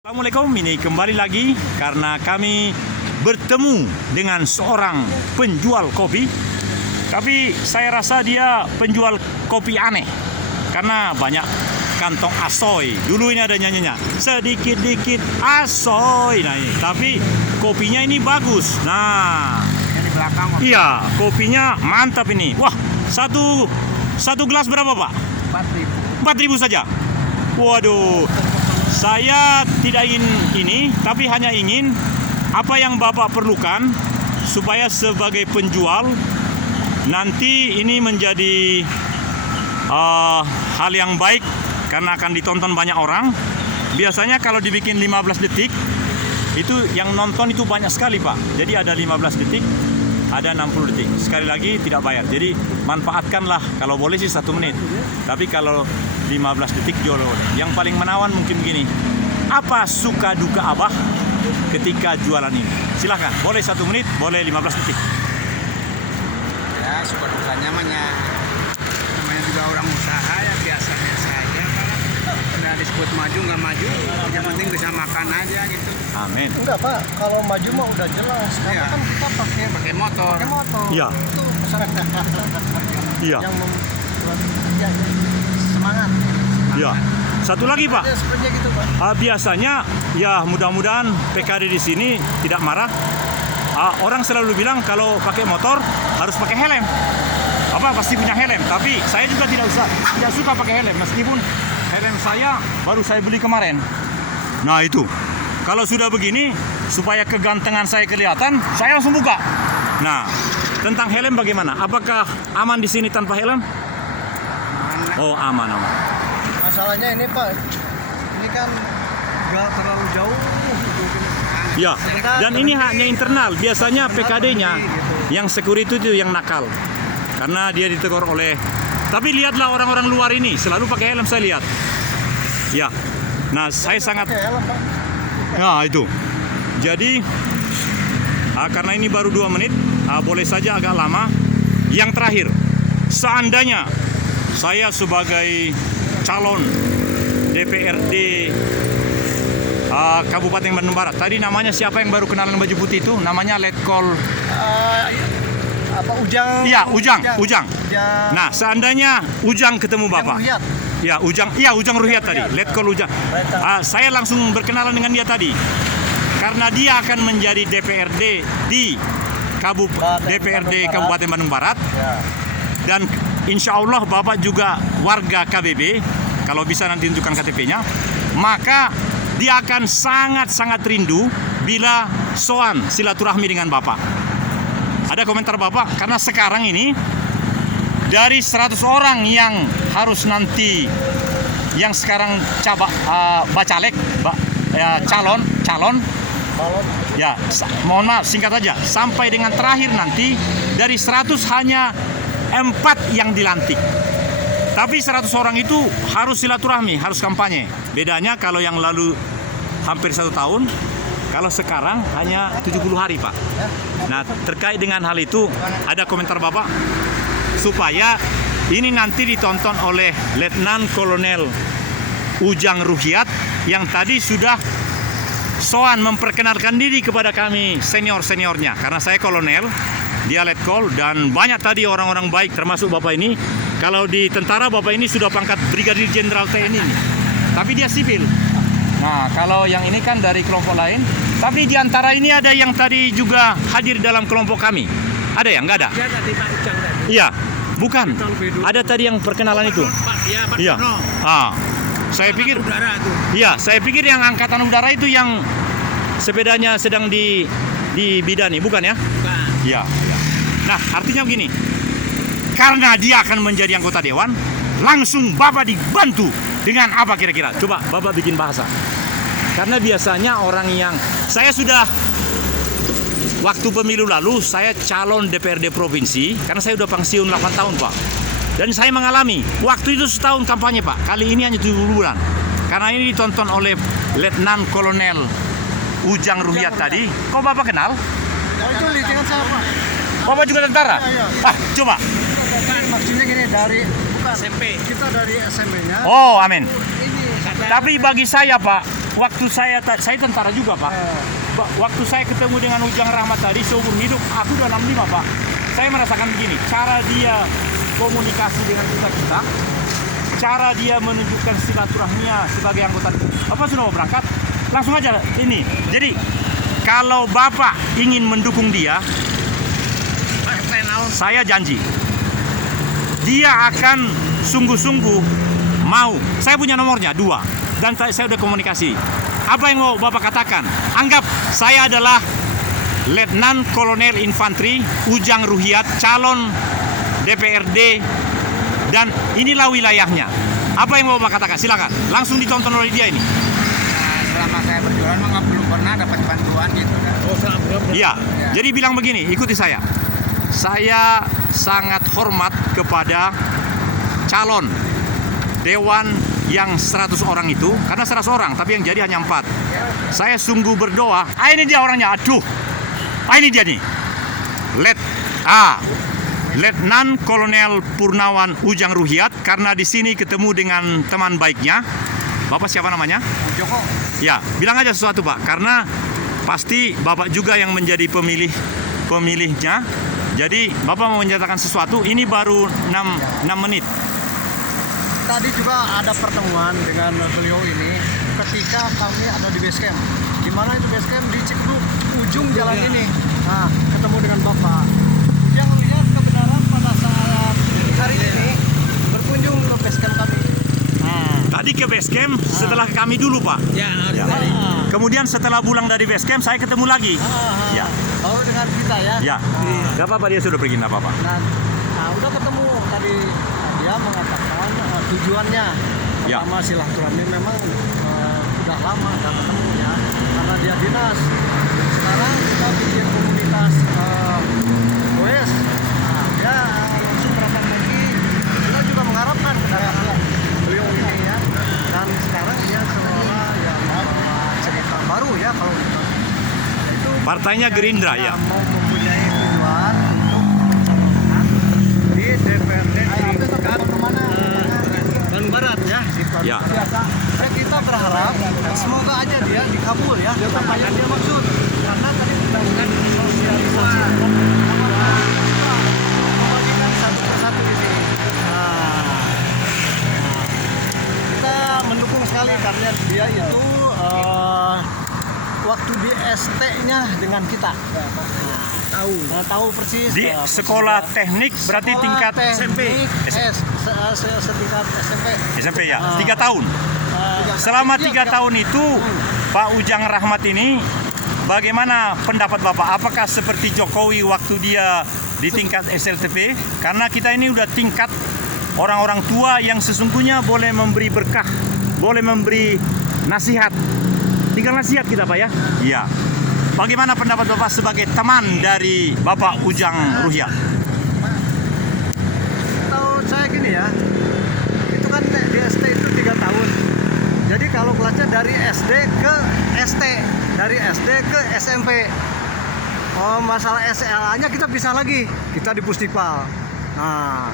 Assalamualaikum, ini kembali lagi karena kami bertemu dengan seorang penjual kopi. Tapi saya rasa dia penjual kopi aneh karena banyak kantong asoy. Dulu ini ada nyanyinya, sedikit-dikit asoy. Nah ini, tapi kopinya ini bagus. Nah, Yang di belakang, Pak. iya, kopinya mantap ini. Wah, satu gelas berapa, Pak? 4.000. 4.000 saja. Waduh. Saya tidak ingin ini, tapi hanya ingin apa yang Bapak perlukan supaya sebagai penjual nanti ini menjadi hal yang baik karena akan ditonton banyak orang. Biasanya kalau dibikin 15 detik itu yang nonton itu banyak sekali, Pak. Jadi ada 15 detik, ada 60 detik. Sekali lagi tidak bayar. Jadi manfaatkanlah, kalau boleh sih 1 menit. Tapi kalau 15 detik jual. Yang paling menawan mungkin begini. Apa suka duka Abah ketika jualan ini? Silahkan, boleh 1 menit, boleh 15 detik. Ya, suka dukanya namanya juga orang usaha ya biasanya saja, Pak. Udah disebut maju nggak maju, yang penting bisa makan aja gitu. Amin. Enggak, Pak, kalau maju mah udah jelas. Karena Iya. kan kita Pakai motor. pakai motor. Iya. Itu masyarakat Iya. yang membuat ya, semangat. Ya. Satu lagi, Pak. Ya, sepertinya gitu, Pak. Biasanya ya mudah-mudahan PKD di sini tidak marah. Orang selalu bilang kalau pakai motor harus pakai helm. Apa pasti punya helm, tapi saya juga tidak suka pakai helm meskipun helm saya baru saya beli kemarin. Nah, itu. Kalau sudah begini supaya kegantengan saya kelihatan, saya langsung buka. Nah, tentang helm bagaimana? Apakah aman di sini tanpa helm? Oh, aman. Masalahnya ini, Pak. Ini kan nggak terlalu jauh. Ya, dan ini hanya internal. Biasanya PKD-nya yang security itu yang nakal. Karena dia ditegur oleh. Tapi lihatlah orang-orang luar ini selalu pakai helm, saya lihat. Ya. Nah, saya sangat Pakai helm, Pak. Nah, itu. Jadi karena ini baru 2 menit, boleh saja agak lama. Yang terakhir, seandainya saya sebagai calon DPRD Kabupaten Bandung Barat. Tadi namanya siapa yang baru kenalan baju putih itu? Namanya Letkol. Apa Ujang? Iya, Ujang. Ujang. Nah, seandainya Ujang ketemu Bapak. Ujang. Ya, Ujang Ruhyat tadi. Letkol Ujang. Saya langsung berkenalan dengan dia tadi. Karena dia akan menjadi DPRD di DPRD Kabupaten Bandung Barat. Ya. Dan insya Allah Bapak juga warga KBB. Kalau bisa nanti tunjukkan KTP-nya. Maka dia akan sangat-sangat rindu bila soan silaturahmi dengan Bapak. Ada komentar Bapak? Karena sekarang ini dari 100 orang yang harus nanti yang sekarang bacalek, calon ya, mohon maaf singkat aja, sampai dengan terakhir nanti dari 100 hanya 4 yang dilantik. Tapi 100 orang itu harus silaturahmi, harus kampanye. Bedanya kalau yang lalu hampir 1 tahun, kalau sekarang hanya 70 hari, Pak. Nah, terkait dengan hal itu, ada komentar Bapak? Supaya ini nanti ditonton oleh Letnan Kolonel Ujang Ruhyat yang tadi sudah soan memperkenalkan diri kepada kami senior-seniornya. Karena saya kolonel, dia letkol, dan banyak tadi orang-orang baik termasuk Bapak ini. Kalau di tentara Bapak ini sudah pangkat Brigadir Jenderal TNI ini. Tapi dia sipil. Nah, kalau yang ini kan dari kelompok lain. Tapi di antara ini ada yang tadi juga hadir dalam kelompok kami. Ada yang nggak ada? Dia tadi Pak Ujang tadi. Iya, bukan. Ada tadi yang perkenalan itu. Pak, dia Pak Iya. Dono. Saya pikir. Udara tuh. Iya, saya pikir yang angkatan udara itu yang sepedanya sedang dibidani, bukan ya? Bukan. Iya. Nah, artinya begini. Karena dia akan menjadi anggota dewan, langsung Bapak dibantu dengan apa kira-kira? Coba Bapak bikin bahasa. Karena biasanya orang yang saya sudah waktu pemilu lalu saya calon DPRD provinsi karena saya udah pensiun 8 tahun, Pak. Dan saya mengalami waktu itu setahun kampanye, Pak. Kali ini hanya 7 bulan. Karena ini ditonton oleh Letnan Kolonel Ujang Ruhyat tadi. Kok Bapak kenal? Ya, itu lintingan saya, Pak. Bapak juga tentara? Iya. Coba. Maksudnya gini, dari bukan SMP. kita dari SMP-nya. Oh, amin. Ini Tapi bagi saya, Pak, waktu saya tentara juga Pak. Waktu saya ketemu dengan Ujang Rahmat tadi seumur hidup, aku udah 65 Pak. Saya merasakan begini, cara dia komunikasi dengan kita, cara dia menunjukkan silaturahminya sebagai anggota. Bapak sudah mau berangkat? Langsung aja ini. Jadi kalau Bapak ingin mendukung dia, saya janji dia akan sungguh-sungguh mau. Saya punya nomornya 2 dan saya udah komunikasi. Apa yang mau Bapak katakan? Anggap saya adalah Letnan Kolonel Infanteri Ujang Ruhyat, calon DPRD, dan inilah wilayahnya. Apa yang mau Bapak katakan? Silakan. Langsung ditonton oleh dia ini. Selama saya berjualan mah belum pernah dapat bantuan gitu kan. Iya. Jadi bilang begini, ikuti saya. Saya sangat hormat kepada calon dewan yang 100 orang itu, karena 100 orang, tapi yang jadi hanya 4. Saya sungguh berdoa. Ini dia orangnya, aduh. Ini dia nih. Letnan Kolonel Purnawan Ujang Ruhyat, karena di sini ketemu dengan teman baiknya. Bapak siapa namanya? Joko. Ya, bilang aja sesuatu Pak, karena pasti Bapak juga yang menjadi pemilihnya. Jadi Bapak mau menyatakan sesuatu, ini baru 6 menit. Tadi juga ada pertemuan dengan beliau ini ketika kami ada di base camp. Di mana itu base camp? Di Cikluk, ujung jalan ini. Nah, ketemu dengan Bapak. Yang melihat kebenaran pada saat hari ini berkunjung ke base camp kami. Tadi ke base camp, setelah kami dulu Pak. Ya, Ya. Kemudian setelah pulang dari base camp, saya ketemu lagi. Ya. Lalu dengan kita ya. Ya. Gak apa-apa, dia sudah pergi, gak apa-apa. Nah, udah ketemu tadi, dia mengatakan tujuannya Ya. pertama silaturahmi memang udah lama nggak ketemu ya, karena dia dinas. Sekarang kita bikin komunitas goes. Nah, dia langsung berangkat lagi. Kita juga mengharapkan kedatangan beliau ini ya. Dan sekarang dia seolah yang cerita baru ya kalau itu. Itu Partainya Gerindra ya. mau mempunyai tujuan untuk mencalonkan di DPRD tingkat Bandung Barat ya. Di Bandung Ya. Barat. Kita berharap semoga aja dia dikabul ya apa yang dia maksud, karena tadi kita bukan sosialisasi membagikan satu persatu ini. Kita mendukung sekali karena dia itu waktu di ST-nya dengan kita. Tahu persis. Di sekolah teknik berarti Sekolah tingkat SMP. Setingkat SMP. SMP ya, 3 tahun. Selama 3 tahun itu Pak Ujang Rahmat ini, bagaimana pendapat Bapak? Apakah seperti Jokowi waktu dia di tingkat SLTP? Karena kita ini udah tingkat orang-orang tua yang sesungguhnya boleh memberi berkah, boleh memberi nasihat. Tinggal nasihat kita Pak ya. Iya. Bagaimana pendapat Bapak sebagai teman dari Bapak Ujang Ruhyat? Tahu saya gini ya, itu kan di ST itu 3 tahun. Jadi kalau kelasnya dari SD ke ST, dari SD ke SMP. Oh, masalah SLA-nya kita bisa lagi, kita di Puspipal. Nah,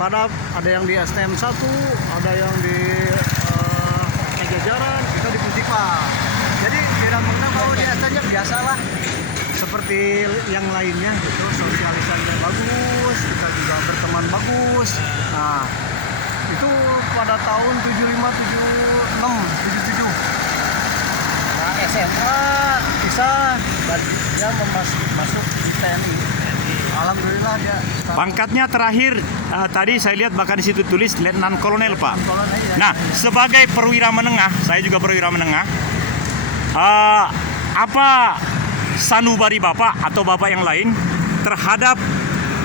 ada yang di STM 1, ada yang di Pajajaran, kita di Puspipal. Jadi tidak mengenal kalau di ST-nya biasalah seperti yang lainnya gitu, sosialisasinya bagus, kita juga berteman bagus. Nah, itu pada tahun 75, 76, 77. Nah, SMA bisa dan dia masuk di TNI. Alhamdulillah dia Pangkatnya terakhir tadi saya lihat bahkan di situ tulis Letnan Kolonel Pak. kolonel ya. Nah, sebagai perwira menengah, saya juga perwira menengah. Apa sanubari Bapak atau Bapak yang lain terhadap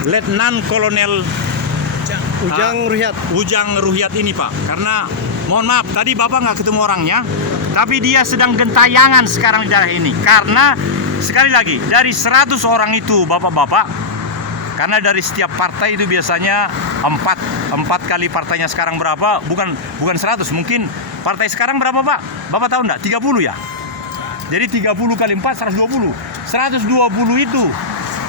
Letnan Kolonel Ujang Ruhyat ini Pak? Karena mohon maaf, tadi Bapak nggak ketemu orangnya, tapi dia sedang gentayangan sekarang di daerah ini. Karena sekali lagi dari 100 orang itu Bapak-bapak, karena dari setiap partai itu biasanya 4 kali partainya sekarang berapa? Bukan 100, mungkin partai sekarang berapa Pak? Bapak tahu enggak? 30 ya? Jadi 30 kali 4, 120. 120 itu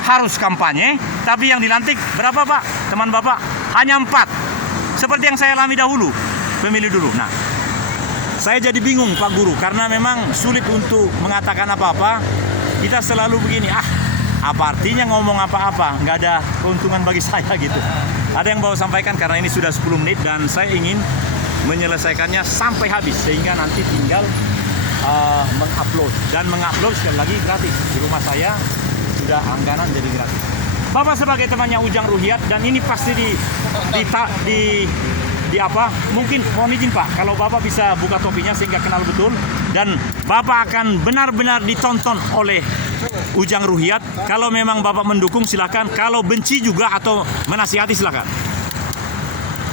harus kampanye, tapi yang dilantik berapa Pak? Teman Bapak? Hanya 4. Seperti yang saya alami dahulu, pemilih dulu. Nah, Saya jadi bingung Pak Guru, karena memang sulit untuk mengatakan apa-apa. Kita selalu begini, apa artinya ngomong apa-apa, nggak ada keuntungan bagi saya gitu. Ada yang mau sampaikan karena ini sudah 10 menit dan saya ingin menyelesaikannya sampai habis sehingga nanti tinggal mengupload, dan mengupload sekali lagi gratis. Di rumah saya sudah langganan jadi gratis. Bapak sebagai temannya Ujang Ruhyat, dan ini pasti di apa? Mungkin mohon izin Pak, kalau Bapak bisa buka topinya sehingga kenal betul, dan Bapak akan benar-benar ditonton oleh Ujang Ruhyat. Kalau memang Bapak mendukung silakan, kalau benci juga atau menasihati silakan.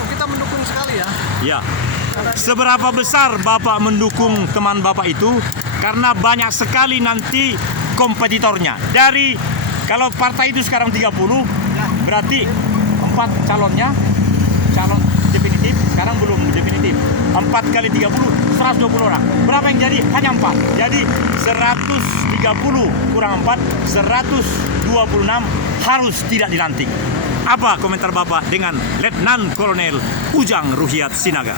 Kita mendukung sekali ya. Ya. Seberapa besar Bapak mendukung teman Bapak itu? Karena banyak sekali nanti kompetitornya. Dari kalau partai itu sekarang 30, berarti 4 calonnya, calon definitif, sekarang belum definitif. 4 kali 30, 120 orang. Berapa yang jadi? Hanya 4. Jadi 130 kurang 4, 126 harus tidak dilantik. Apa komentar Bapak dengan Letnan Kolonel Ujang Ruhyat Sinaga?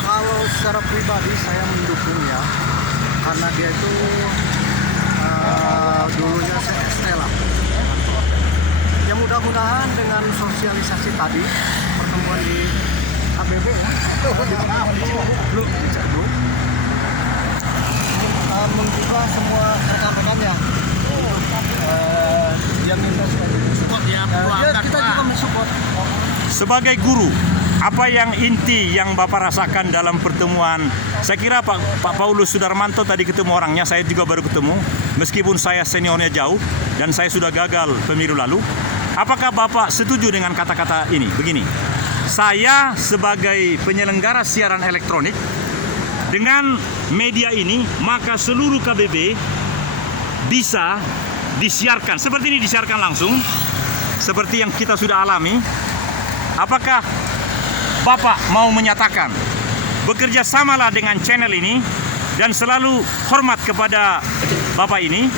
Kalau secara pribadi saya mendukungnya karena dia itu dulunya CST lah. Ya mudah-mudahan dengan sosialisasi tadi, pertemuan di ABB ya, membuka semua rekan-rekannya. Yang minta support ya, kita juga mensupport. Sebagai guru, apa yang inti yang Bapak rasakan dalam pertemuan? Saya kira Pak Paulus Sudarmanto tadi ketemu orangnya, saya juga baru ketemu. Meskipun saya seniornya jauh dan saya sudah gagal pemilu lalu. Apakah Bapak setuju dengan kata-kata ini? Begini, saya sebagai penyelenggara siaran elektronik, dengan media ini, maka seluruh KBB bisa disiarkan. Seperti ini disiarkan langsung, seperti yang kita sudah alami. Apakah Bapak mau menyatakan bekerja samalah dengan channel ini dan selalu hormat kepada Bapak ini,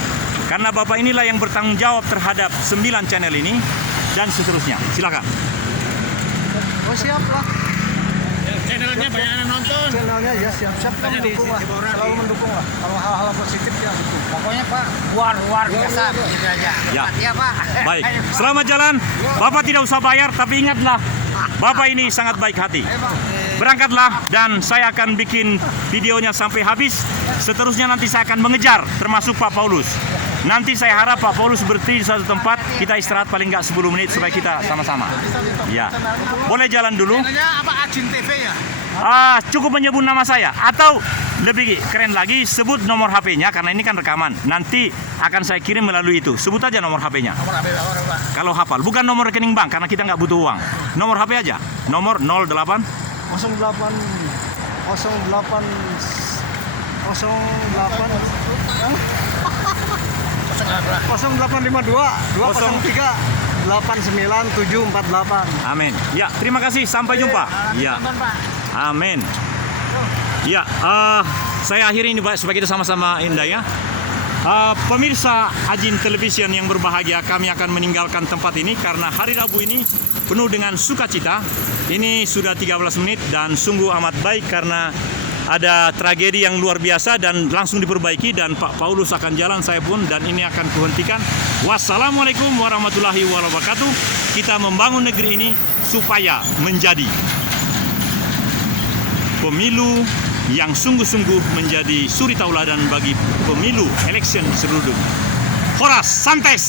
karena Bapak inilah yang bertanggung jawab terhadap 9 channel ini dan seterusnya. Silakan. Oh siap lah. Channelnya banyak yang nonton. Channelnya ya siap-siap kan mendukung lah. Selalu mendukung lah. Kalau hal-hal positif ya dukung. Pokoknya Pak, luar biasa begitu aja. Ya. Ya Pak. Baik, selamat jalan. Bapak tidak usah bayar, tapi ingatlah, Bapak ini sangat baik hati. Berangkatlah dan saya akan bikin videonya sampai habis. Seterusnya nanti saya akan mengejar, termasuk Pak Paulus. Nanti saya harap Pak Paulus berdiri di satu tempat, kita istirahat paling nggak 10 menit supaya kita sama-sama. Ya, boleh jalan dulu. Channelnya apa? Ajin TV ya? Cukup menyebut nama saya, atau lebih keren lagi sebut nomor HP-nya karena ini kan rekaman. Nanti akan saya kirim melalui itu. Sebut aja nomor HP-nya. Kalau hafal, bukan nomor rekening bank karena kita nggak butuh uang. Nomor HP aja. Nomor 08 0852 203 89748. Amin. Ya, terima kasih. Sampai jumpa. Ya. Amin. Ya, saya akhiri ini Pak supaya kita sama-sama indah ya. Pemirsa Ajin Television yang berbahagia, kami akan meninggalkan tempat ini karena hari Rabu ini penuh dengan sukacita. Ini sudah 13 menit dan sungguh amat baik karena ada tragedi yang luar biasa dan langsung diperbaiki, dan Pak Paulus akan jalan, saya pun, dan ini akan kuhentikan. Wassalamualaikum warahmatullahi wabarakatuh. Kita membangun negeri ini supaya menjadi pemilu yang sungguh-sungguh menjadi suri tauladan bagi pemilu election seluruh dunia. Horas Santes.